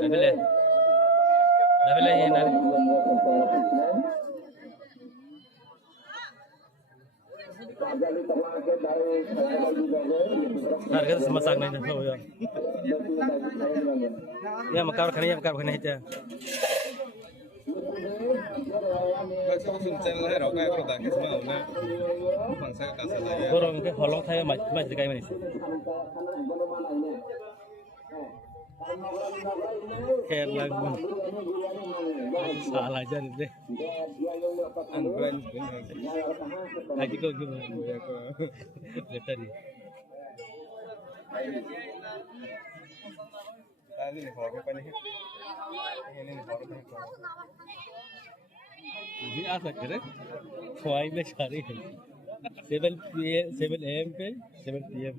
Nabila. Nabila ये नारे. Ntar kita semasak nih dah. Oh ya. Ya makar kena aja. Baca usul channel hai roka ekor dah kisah mana bangsa ka kasa dah ya. Borong ke holong saya maj dekai manis. Kayak lagu salah aja nih deh. Unbrand benar. Aji kau gimana? Lihat tadi. Ini nih horor apa nih? Ini nih horor apa? Ini apa kira? Kuai में सारी है 7 AM पे 7 PM